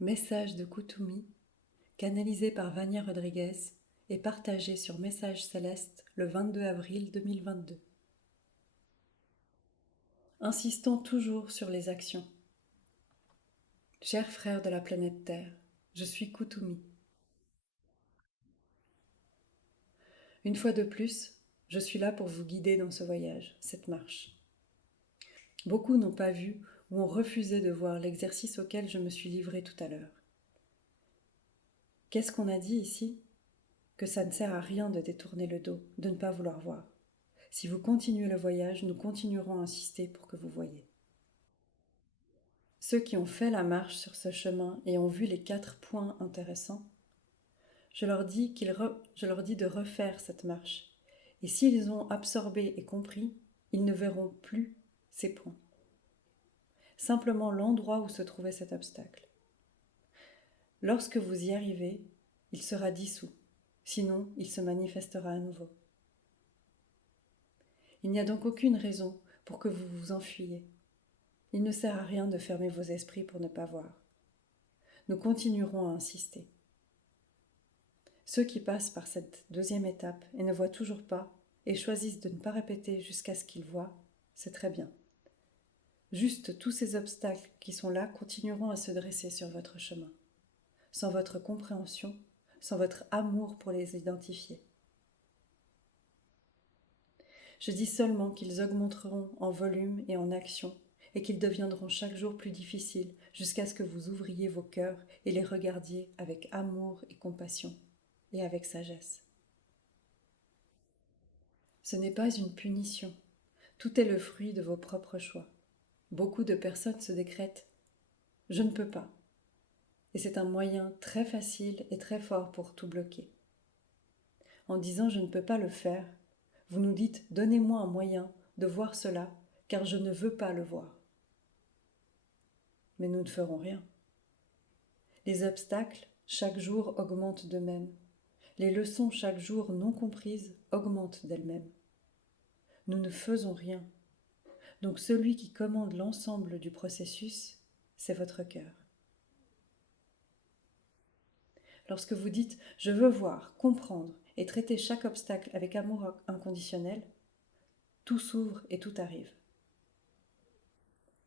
Message de Koutoumi, canalisé par Vania Rodriguez et partagé sur Message Céleste le 22 avril 2022. Insistons toujours sur les actions. Chers frères de la planète Terre, je suis Koutoumi. Une fois de plus, je suis là pour vous guider dans ce voyage, cette marche. Beaucoup n'ont pas vu ou ont refusé de voir l'exercice auquel je me suis livrée tout à l'heure. Qu'est-ce qu'on a dit ici? Que ça ne sert à rien de détourner le dos, de ne pas vouloir voir. Si vous continuez le voyage, nous continuerons à insister pour que vous voyiez. Ceux qui ont fait la marche sur ce chemin et ont vu les 4 points intéressants, je leur dis de refaire cette marche. Et s'ils ont absorbé et compris, ils ne verront plus ces points. Simplement l'endroit où se trouvait cet obstacle. Lorsque vous y arrivez, il sera dissous. Sinon, il se manifestera à nouveau. Il n'y a donc aucune raison pour que vous vous enfuyiez. Il ne sert à rien de fermer vos esprits pour ne pas voir. Nous continuerons à insister. Ceux qui passent par cette deuxième étape et ne voient toujours pas et choisissent de ne pas répéter jusqu'à ce qu'ils voient, c'est très bien. Juste tous ces obstacles qui sont là continueront à se dresser sur votre chemin. Sans votre compréhension, sans votre amour pour les identifier. Je dis seulement qu'ils augmenteront en volume et en action et qu'ils deviendront chaque jour plus difficiles jusqu'à ce que vous ouvriez vos cœurs et les regardiez avec amour et compassion et avec sagesse. Ce n'est pas une punition, tout est le fruit de vos propres choix. Beaucoup de personnes se décrètent « je ne peux pas » et c'est un moyen très facile et très fort pour tout bloquer. En disant « je ne peux pas le faire », vous nous dites « donnez-moi un moyen de voir cela, car je ne veux pas le voir ». Mais nous ne ferons rien. Les obstacles, chaque jour, augmentent d'eux-mêmes. Les leçons, chaque jour, non comprises, augmentent d'elles-mêmes. Nous ne faisons rien. Donc celui qui commande l'ensemble du processus, c'est votre cœur. Lorsque vous dites « je veux voir, comprendre et traiter chaque obstacle avec amour inconditionnel », tout s'ouvre et tout arrive.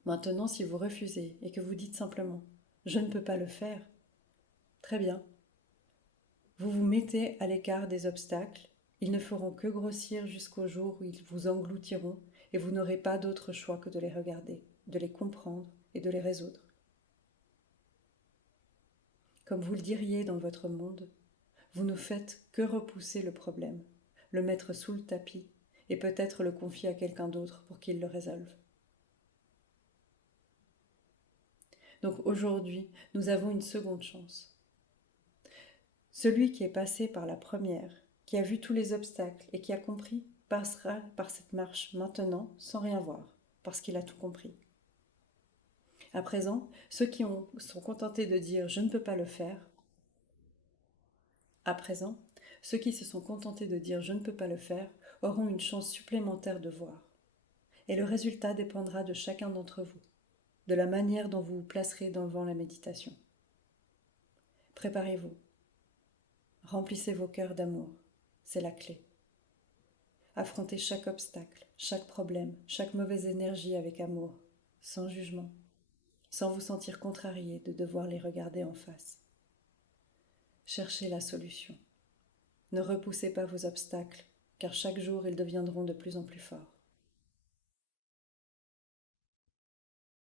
Maintenant, si vous refusez et que vous dites simplement « je ne peux pas le faire », très bien. Vous vous mettez à l'écart des obstacles, ils ne feront que grossir jusqu'au jour où ils vous engloutiront et vous n'aurez pas d'autre choix que de les regarder, de les comprendre et de les résoudre. Comme vous le diriez dans votre monde, vous ne faites que repousser le problème, le mettre sous le tapis et peut-être le confier à quelqu'un d'autre pour qu'il le résolve. Donc aujourd'hui, nous avons une seconde chance. Celui qui est passé par la première, qui a vu tous les obstacles et qui a compris, passera par cette marche maintenant sans rien voir, parce qu'il a tout compris. À présent, ceux qui sont contentés de dire « je ne peux pas le faire », auront une chance supplémentaire de voir. Et le résultat dépendra de chacun d'entre vous, de la manière dont vous vous placerez devant la méditation. Préparez-vous. Remplissez vos cœurs d'amour, c'est la clé. Affrontez chaque obstacle, chaque problème, chaque mauvaise énergie avec amour, sans jugement, sans vous sentir contrarié de devoir les regarder en face. Cherchez la solution. Ne repoussez pas vos obstacles, car chaque jour ils deviendront de plus en plus forts.